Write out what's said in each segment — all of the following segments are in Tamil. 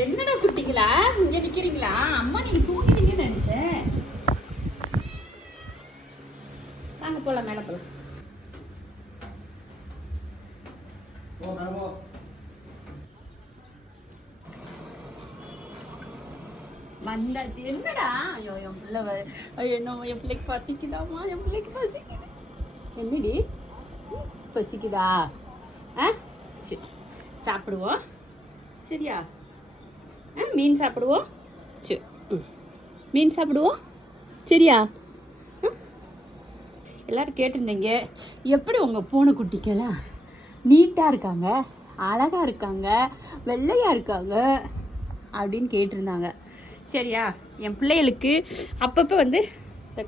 என்னடா குட்டிங்களா இங்க நிக்கிறீங்களா? அம்மா நீங்க தூங்கிட்டீங்கன்னு நினைச்சேன். வாங்க போலாம், மேல போலாம். வந்தாச்சு. என்னடா? ஐயோ என் பிள்ளை என்ன என் பிள்ளைக்கு பசிக்குதாமா? என் பிள்ளைக்கு பசிக்குது. என்னடி பசிக்குதா? சரி சாப்பிடுவோம், சரியா? மீன் சாப்பிடுவோம். சரி மீன் சாப்பிடுவோம், சரியா? எல்லோரும் கேட்டிருந்தீங்க, எப்படி உங்கள் பூனைக்குட்டிக்கெல்லாம் நீட்டாக இருக்காங்க, அழகாக இருக்காங்க, வெள்ளையாக இருக்காங்க அப்படின்னு கேட்டிருந்தாங்க, சரியா? என் பிள்ளைகளுக்கு அப்பப்போ வந்து இந்த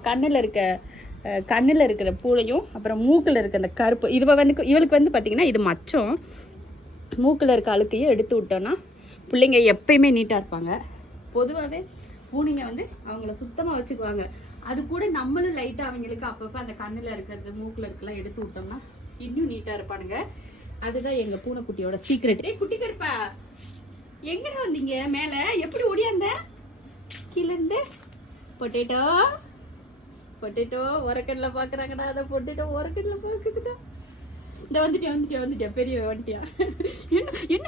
கண்ணில் இருக்கிற பூளையும் அப்புறம் மூக்கில் இருக்கிற அந்த கருப்பு இவளுக்கு வந்து பார்த்திங்கன்னா இது மச்சம். மூக்கில் இருக்க அழுக்கையும் எடுத்து விட்டோன்னா பிள்ளைங்க எப்பயுமே நீட்டாக இருப்பாங்க. பொதுவாகவே பூனைங்க வந்து அவங்கள சுத்தமாக வச்சுக்குவாங்க. அது கூட நம்மளும் லைட்டாக அவங்களுக்கு அப்பப்போ அந்த கண்ணில் இருக்கிறது மூக்கில் இருக்கலாம் எடுத்து விட்டோம்னா இன்னும் நீட்டாக இருப்பானுங்க. அதுதான் எங்கள் பூனைக்குட்டியோட சீக்ரெட். குட்டி கருப்பா எங்கடா வந்தீங்க? மேலே எப்படி ஓடியாந்த? கீழேருந்து பொட்டேட்டோ பொட்டேட்டோ உரக்கண்ணில் பார்க்குறாங்கடா. அதை பொட்டேட்டோ உரக்கண்ணில் பார்க்குதுடா. இந்த வந்துட்டேன் பெரிய வந்துட்டியா? என்ன என்ன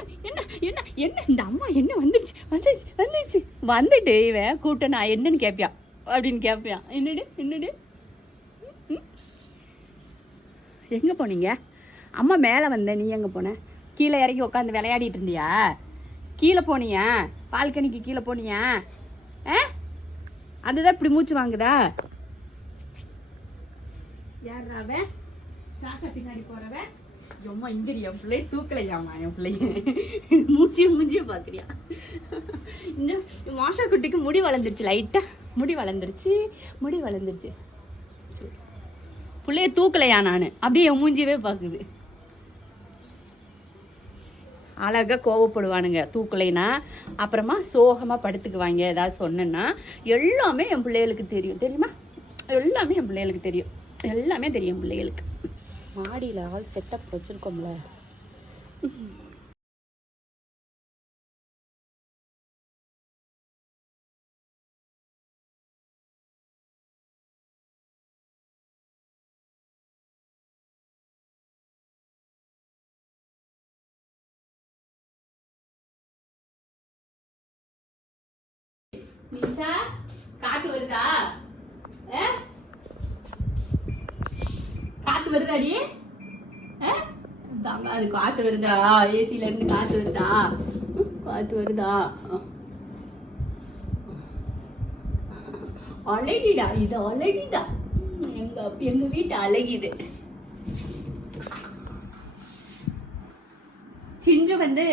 என்ன என்ன இந்த அம்மா என்ன வந்துருச்சு வந்துட்டு இவன் கூப்பிட்ட நான் என்னன்னு கேட்பியான் அப்படின்னு கேட்பியான். என்னடு எங்கே போனீங்க? அம்மா மேலே வந்தேன், நீ எங்கே போன? கீழே இறங்கி உட்காந்து விளையாடிட்டு இருந்தியா? கீழே போனியா? பால்கனிக்கு கீழே போனியா? அதுதான் இப்படி மூச்சு வாங்குதா? யாராவ சாசா பின்னாடி போறவன்? அம்மா இங்கடி என் பிள்ளை தூக்கலையாம்மா. என் பிள்ளைய மூஞ்சிய பாக்குறியா? இந்த மாஷா குட்டிக்கு முடி வளர்ந்துருச்சு, லைட்டா முடி வளர்ந்துருச்சு. பிள்ளைய தூக்கலையா? நான் அப்படியே என் மூஞ்சியவே பாக்குது. அழகாக கோவப்படுவானுங்க தூக்கலைன்னா. அப்புறமா சோகமாக படுத்துக்குவாங்க ஏதாவது சொன்னேன்னா. எல்லாமே என் பிள்ளைகளுக்கு தெரியும், தெரியுமா? எல்லாமே என் பிள்ளைகளுக்கு தெரியும், எல்லாமே தெரியும் பிள்ளைகளுக்கு. மாடியில் ஆள் செட்டப் வச்சுருக்கோம்ல. நிஷா காத்து வருதா? காத்து வருதாடி? அது காத்து வருதா? ஏசில இருந்து காத்து வருதா? அழகிடா, இது அழகிடா. எங்க வீட்டு அழகிது. சிஞ்சு வந்து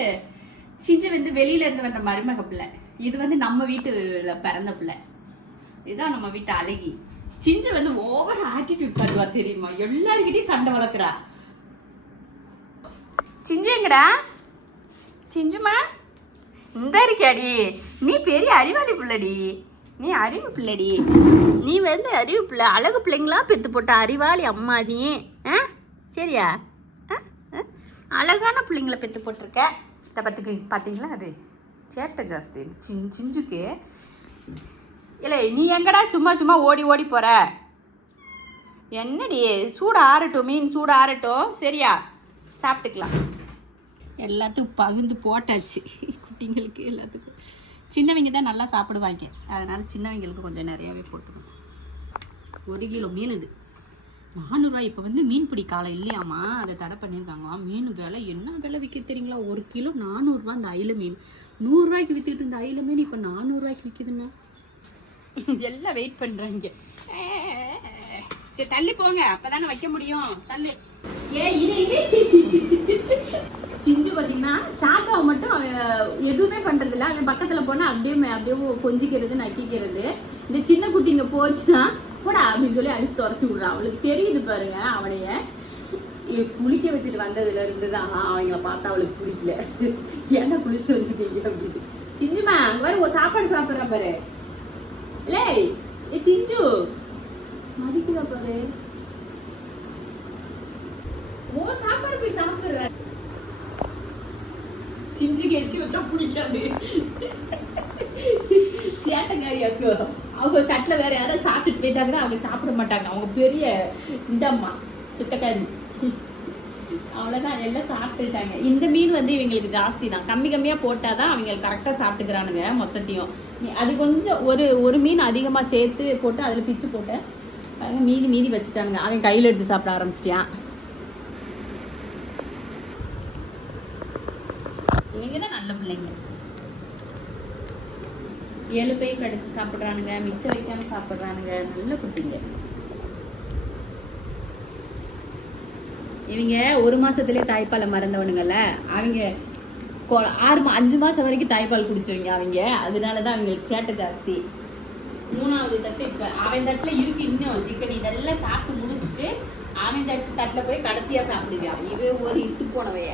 வெளியில இருந்து வந்த மருமக பிள்ளை. இது வந்து நம்ம வீட்டுல பிறந்த பிள்ளை. இதுதான் நம்ம வீட்டு அழகி. சிஞ்சு வந்து ஓவர் ஆட்டிடியூட் பண்ணுவா, தெரியுமா? எல்லாருக்கிட்டையும் சண்டை வளர்க்குறா. சிஞ்சு எங்கடா? சிஞ்சுமா இந்த இருக்கியாடி? நீ பெரிய அறிவாளி பிள்ளைடி. நீ அறிவு பிள்ளைடி. நீ வந்து அறிவு பிள்ளை, அழகு பிள்ளைங்களா பெற்று போட்ட அறிவாளி அம்மா நீ. சரியா? அழகான பிள்ளைங்கள பெற்று போட்டிருக்க. இதை பார்த்தீங்களா? அது சேட்டை ஜாஸ்தி சிஞ்சுக்கு. இல்லை நீ எங்கடா சும்மா ஓடி போற? என்னடி? சூடு ஆறட்டும், மீன் சூடு ஆறட்டும், சரியா? சாப்பிட்டுக்கலாம். எல்லாத்துக்கும் பகிர்ந்து போட்டாச்சு குட்டிங்களுக்கு எல்லாத்துக்கும். சின்னவங்க தான் நல்லா சாப்பிடுவாங்க, அதனால் சின்னவங்களுக்கு கொஞ்சம் நிறையாவே போட்டுக்கணும். 1 கிலோ மீன் இது 400 இப்போ வந்து மீன் பிடி காலம் இல்லையாம்மா, அதை தடை பண்ணியிருக்காங்க. மீன் விலை என்ன விலை விற்க தெரியுங்களா? 1 கிலோ 400 அந்த அயில மீன். 100 ரூபாய்க்கு விற்றுக்கிட்டு இருந்த அயில மீன் இப்போ 400 ரூபாய்க்கு விற்கிதுன்னா எல்லாம் வெயிட் பண்ணுறாங்க. சரி தள்ளி போங்க, அப்போதானே வைக்க முடியும். தள்ளி. சிஞ்சு பார்த்தீங்கன்னா ஷாஷாவை மட்டும் எதுவுமே பண்ணுறதில்ல. அவன் பக்கத்தில் போனால் அப்படியே கொஞ்சிக்கிறது, நக்கிக்கிறது. இந்த சின்ன குட்டிங்க போச்சுன்னா போடா அப்படின்னு சொல்லி அடிச்சு துரத்தி விடுறான். அவளுக்கு தெரியுது பாருங்க. அவனைய குளிக்க வச்சுட்டு வந்ததுல இருந்து தான் அவங்கள பார்த்தா அவளுக்கு பிடிக்கல. ஏன்னா குளிச்சுட்டு வந்துட்டீங்க அப்படின்னு. சிஞ்சுமா அங்கே பாரு, ஒரு சாப்பாடு சாப்பிட்ற பாரு. இல்லை சிஞ்சு மதிக்கிறா பாரு. ஓ சாப்பாடு போய் சாப்பிடுற. சிஞ்சுக்கு எச்சி வச்சா பிடிக்காது. வேட்டக்காரியாக்கு அவங்க தட்டில் வேற யாராவது சாப்பிட்டுட்டு போயிட்டாங்கன்னா அவங்க சாப்பிட மாட்டாங்க. அவங்க பெரிய இந்தம்மா சுத்தக்காரி. அவ்வளோதான், எல்லாம் சாப்பிட்டுட்டாங்க. இந்த மீன் வந்து இவங்களுக்கு ஜாஸ்தி தான், கம்மி கம்மியாக போட்டால் தான் அவங்க கரெக்டாக சாப்பிட்டுக்கிறானுங்க மொத்தத்தையும். அது கொஞ்சம் ஒரு மீன் அதிகமாக சேர்த்து போட்டு அதில் பிச்சு போட்டேன், மீதி வச்சுட்டானுங்க. அவன் கையில் எடுத்து சாப்பிட ஆரம்பிச்சிட்டான். இவங்க தான் நல்ல பிள்ளைங்க. 7 பேய் கடிச்சு சாப்பிட்றானுங்க, மிச்சம் வைக்காம சாப்பிட்றானுங்க, நல்ல குட்டிங்க. இவங்க 1 மாசத்துலேயே தாய்ப்பாலை மறந்தவனுங்கல்ல, அவங்க 5 மாசம் வரைக்கும் தாய்ப்பால் குடிச்சவங்க அவங்க. அதனால தான் அவங்களுக்கு சேட்டை ஜாஸ்தி. 3வது தட்டு இப்போ அவன் தட்டில் இருக்கு இன்னும் சிக்கன். இதெல்லாம் சாப்பிட்டு முடிச்சுட்டு அவன் தட்டில் போய் கடைசியாக சாப்பிடுவான். இது ஒரு இத்து போனவைய.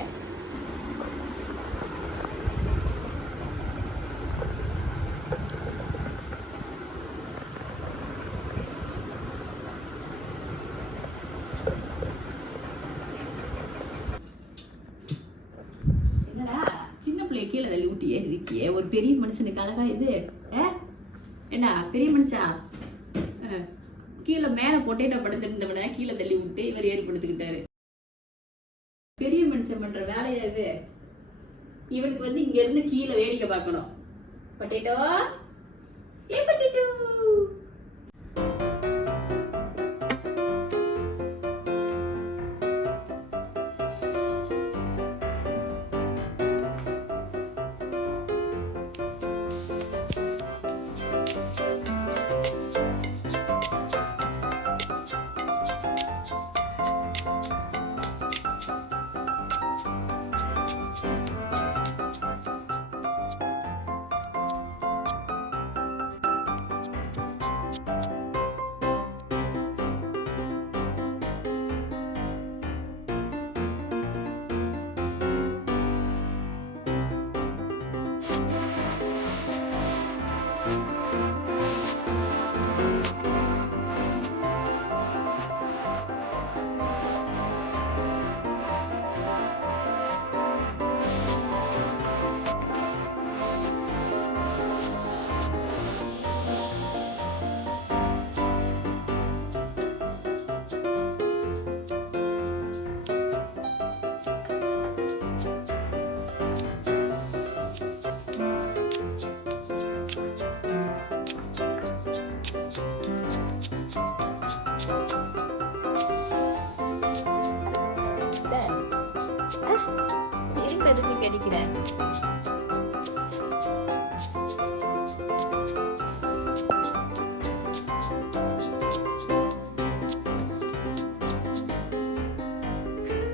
கீழே தள்ளி ஊட்டியே இருக்கியே, ஒரு பெரிய மனுஷனுக்கு அழகா இது. என்ன பெரிய மனுஷா, கீழே மேல பொட்டேட்டோ படுத்திருந்தவன கீழே தள்ளி விட்டு இவர் ஏற்படுத்திக்கிட்டாரு. பெரிய மனுஷன் பண்ற வேலையா இது? இவனுக்கு வந்து இங்க இருந்து கீழே வேடிக்கை பார்க்கணும். பொட்டேட்டோ, ஏ பொட்டேட்டோ.